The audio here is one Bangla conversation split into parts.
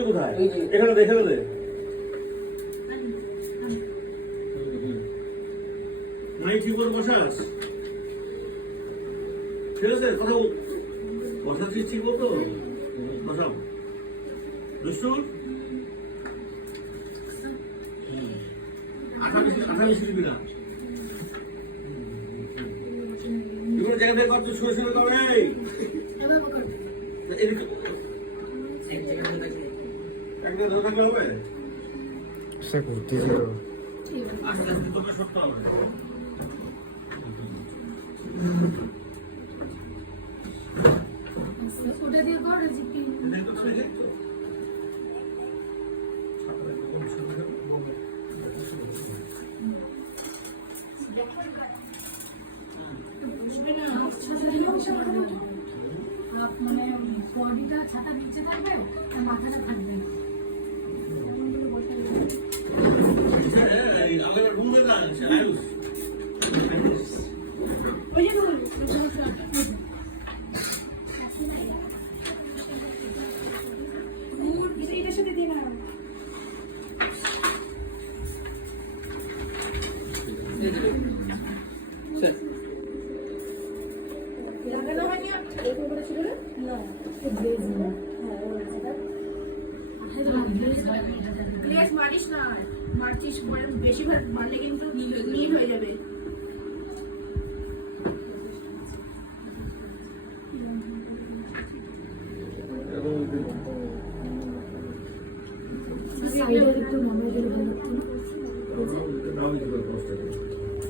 কোথায় এখানে দেখে দে নাই ঠিক করে বসাস ঠিক আছে কথা বসাচ্ছিস ঠিক মতো বসাও দুষ্টু আঠা মিশিয়ে দিবি না এগুলো জায়গা থেকে কত শুনে শুনে কবে এদিকে একটা ধরে থাকলে হবে সে করতেছিল আস্তে আস্তে তোকে সরতে হবে ওটা দিয়ে কর রেসিপি দেখো তো দেখে মানে বডিটা ছাতা নিচে থাকবে আর মাথাটা থাকবে এটার সাথে দিয়ে না মারিস না মারছিস বেশি মারলে কিন্তু নীল হয়ে যাবে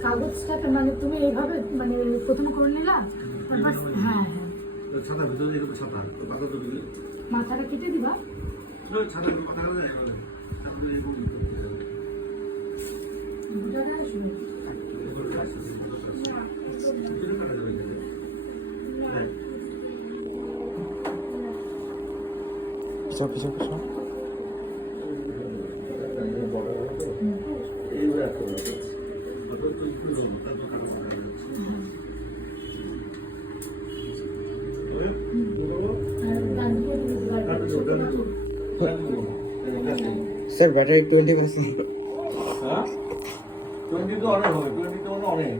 কাগজটাকে মানে তুমি এইভাবে মানে প্রথমে করে নিলা তারপর হ্যাঁ হ্যাঁ ছাতা ভিতরে দিকে ছাতা পাতা তো দিকে মাথাটা কেটে দিবা ছাতা পাতা করে যায় তারপরে এরকম দুটাটা শুনো পিছাও পিছাও পিছাও স্যার ব্যাটারি 20%। হ্যাঁ 20 তো অনেক হবে 20 তো অনেক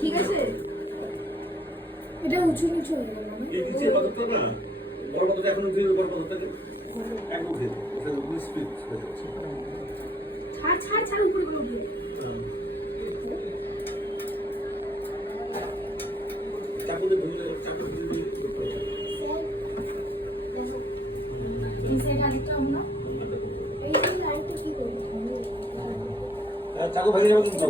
ঠিক আছে এটা উঁচু নিচু হয়ে গেল বড় কথা এখন বড় কথাটাকে একদম স্পিড হয়ে যাচ্ছে ছাড় ছাড় ছাড় উপরে গুলো দিয়ে চাকুতে ধুলে চাকুতে ধুলে এই সাইড আরেকটা আমরা এই লাইটটা কি করব চাকু ভেঙে যাবে কিন্তু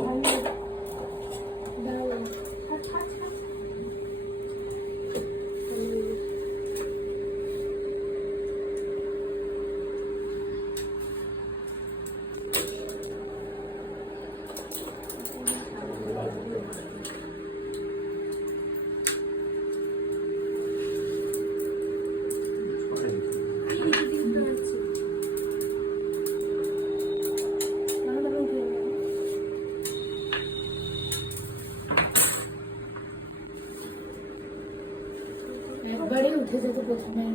একবারে উঠে যেত প্রথমে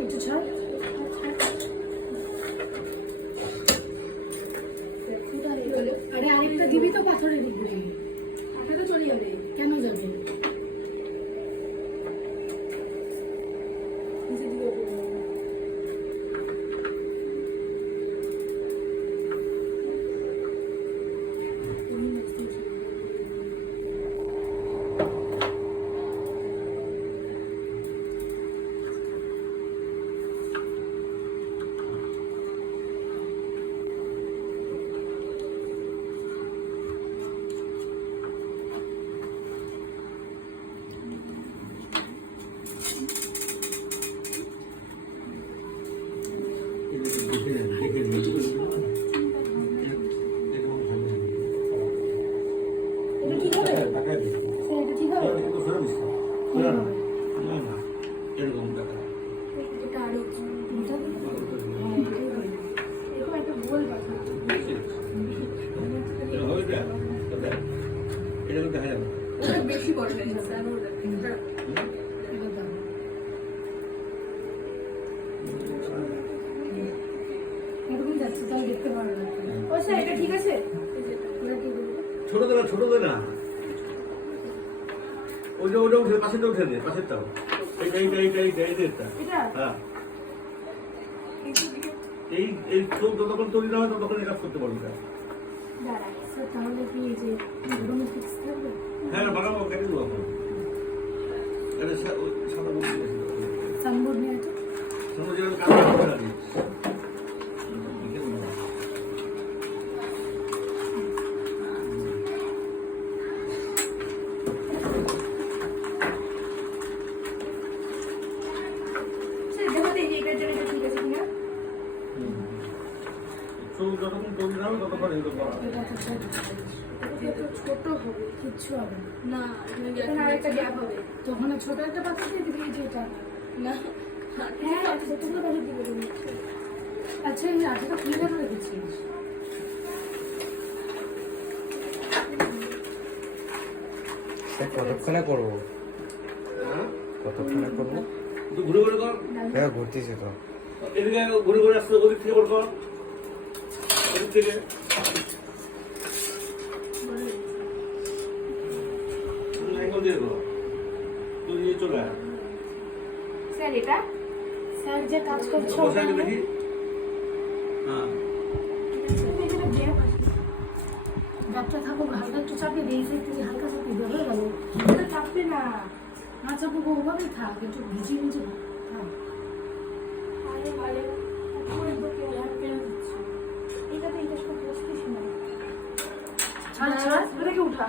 একটু ছাড় আরে আরেকটা দিবি তো পাথরের দিবি পাথরে তো চলে যাবে কেন যাবে হবে এটা এটা দেখা যাবে ওটা বেশি বড় হয়ে গেছে আর ওটা এরকম যাচ্ছে তাই দেখতে ভালো লাগছে ও স্যার এটা ঠিক আছে ছোট দেনা ওটা উঠে পাশেরটা উঠে দে পাশেরটাও এইটা এটা হ্যাঁ এই যতক্ষণ তৈরি না হয় ততক্ষণ এই কাজ করতে পারবো না। দাঁড়া স্যার তাহলে কি এই যে এরকম ফিক্স থাকবে হ্যাঁ বানাবো কেটে দেবো এখন এটা সাদা বলতে সামবোর্ড নিয়ে আছে শোনো যে কাজ করতে লাগে স্যার দেখো দেখি এটার জন্য এটা ঠিক আছে কিনা যতক্ষণ তৈরি না হবে ততক্ষণ এগুলো করা হবে। এটা তো স্যার এটা তো ছোট হবে কিচ্ছু হবে না না এখানে আরেকটা গ্যাপ হবে তখন ছোট একটা পাত্র দিয়ে দিবি এই যে এটা না হ্যাঁ ছোটগুলো পাশে দিবে তুমি আচ্ছা এই আটাটা খুলে কেন রেখেছিস স্যার কতক্ষণে করবো হ্যাঁ কতক্ষণে করবো তুই ঘুরে ঘুরে কর হ্যাঁ ঘুরতেছি তো এদিকে ঘুরে ঘুরে আসতে ওদিক থেকে কর ওদিক থেকে অ্যাঙ্গেল দিয়ে কর তুই নিয়ে চলে আয় স্যার এটা স্যার যে কাজ করছো বসে আগে দেখি হ্যাঁ এখানে গ্যাপ আছে গ্যাপটা থাকুক হালকা একটু চাপিয়ে দিয়ে থেকে হালকা চাপিয়ে দিয়ে হয়ে গেল এটা চাপবে না না চাপুক ওভাবেই থাক একটু ভিজিয়ে ভিজিয়ে থাক আরে ভালো পুরো বকে আর পেন দিচ্ছি এটাতে এটা সব বসতেছি না ছাড় ছাড় এটাকে উঠা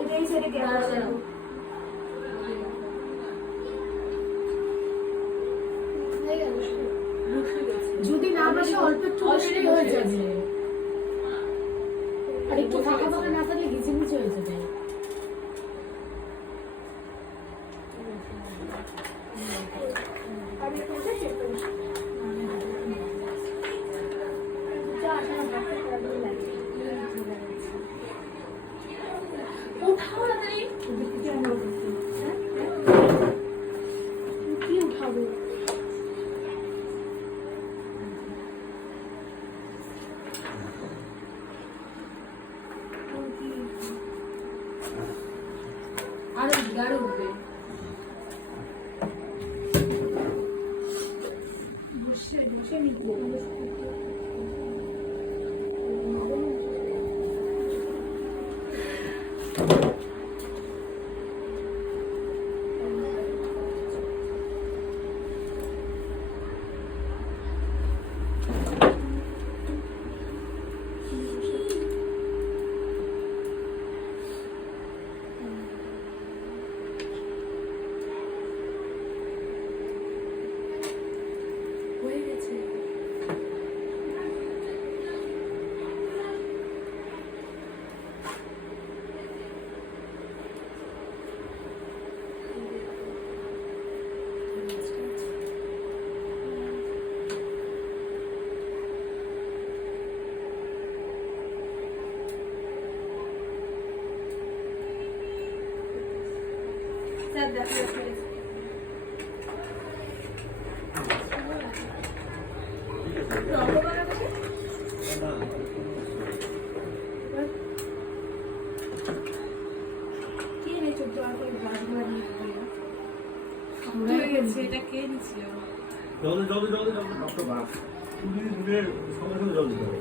এটা এই সাইডে গ্যাপ আছে যদি না বসে অল্প একটু বসলেই হয়ে যাবে আর একটু ফাঁকা ফাঁকা না থাকলে ঘিচে ঘিচে হয়ে যাবে আর এটা কোনটা চেক করুন যা আসলে ব্যাকটা করে লাগে উঠাও না তাই কি আমরা কি উঠাবো আরো গাড়ি উঠবে বসে বসে নিবো হয়ে গেছে স্যার দেখো ঠিক আছে অপমানা থেকে কি এনেছো তো আর করে বাজগুলো নিয়ে দিও হয়ে গেছে এটা কে নিছিল জলদি ডক্টর বাস তুমি ঘুরে সঙ্গে জল দিতে হবে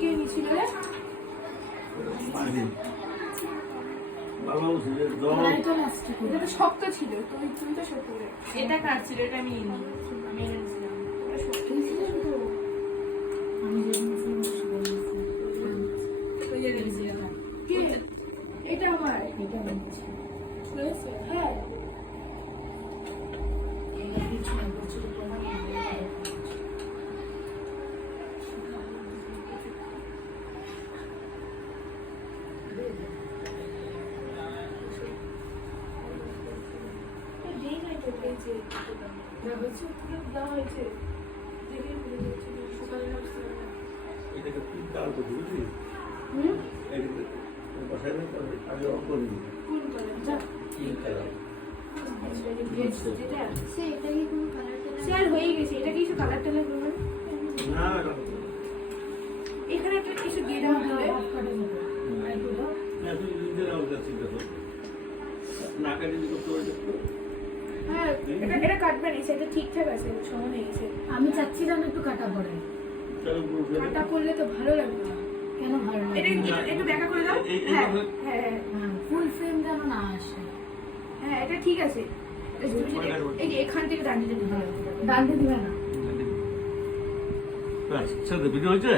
কে নিছিল রে পানি বাবা বলছি যে জল এটা তো শক্ত ছিল তুমি তো শক্ত করে এটা কার ছিল এটা আমি আমি এনেছিলাম এটা শক্ত ছিল তো ওই যে এনেছিলাম কি এটা আমার হয়েছে হ্যাঁ এই যে হয়েছে দেওয়া হয়েছে দেখে ভুলে যাচ্ছি সকালে বুঝতে পারলাম এটাকে কি কাল করতে বুঝলি এটাকে বসাই না আগে অফ করে দিবি কোন কালার যা কি কালার যেটা সে এটা কি কোনো কালার স্যার হয়ে গেছে এটা কিছু কালার টালার করবেন না এটা এখানে একটা কিছু দিয়ে দেওয়া হলে অফ করে দেবো একটু দাও না তুই নিজের আওয়াজ আছে দেখো না কাটি দিতে তো এটা হ্যাঁ এটা কাটবেন এই সাইডে ঠিকঠাক আছে সমান হয়ে গেছে আমি চাচ্ছিলাম একটু কাটা পড়ে চলো পুরো ফেলে কাটা করলে তো ভালো লাগবে না কেন ভালো এটা লাগে একটু দেখা করে দাও এই- হ্যাঁ এইভাবে? হ্যাঁ হ্যাঁ ফুল ফ্রেম যেন না আসে হ্যাঁ এটা ঠিক আছে এই যে এখান থেকে দাঁড়িয়ে দিতে হবে ডান্ডে দিবে না ব্যাস ছেড়ে দে, ভিডিও হয়েছে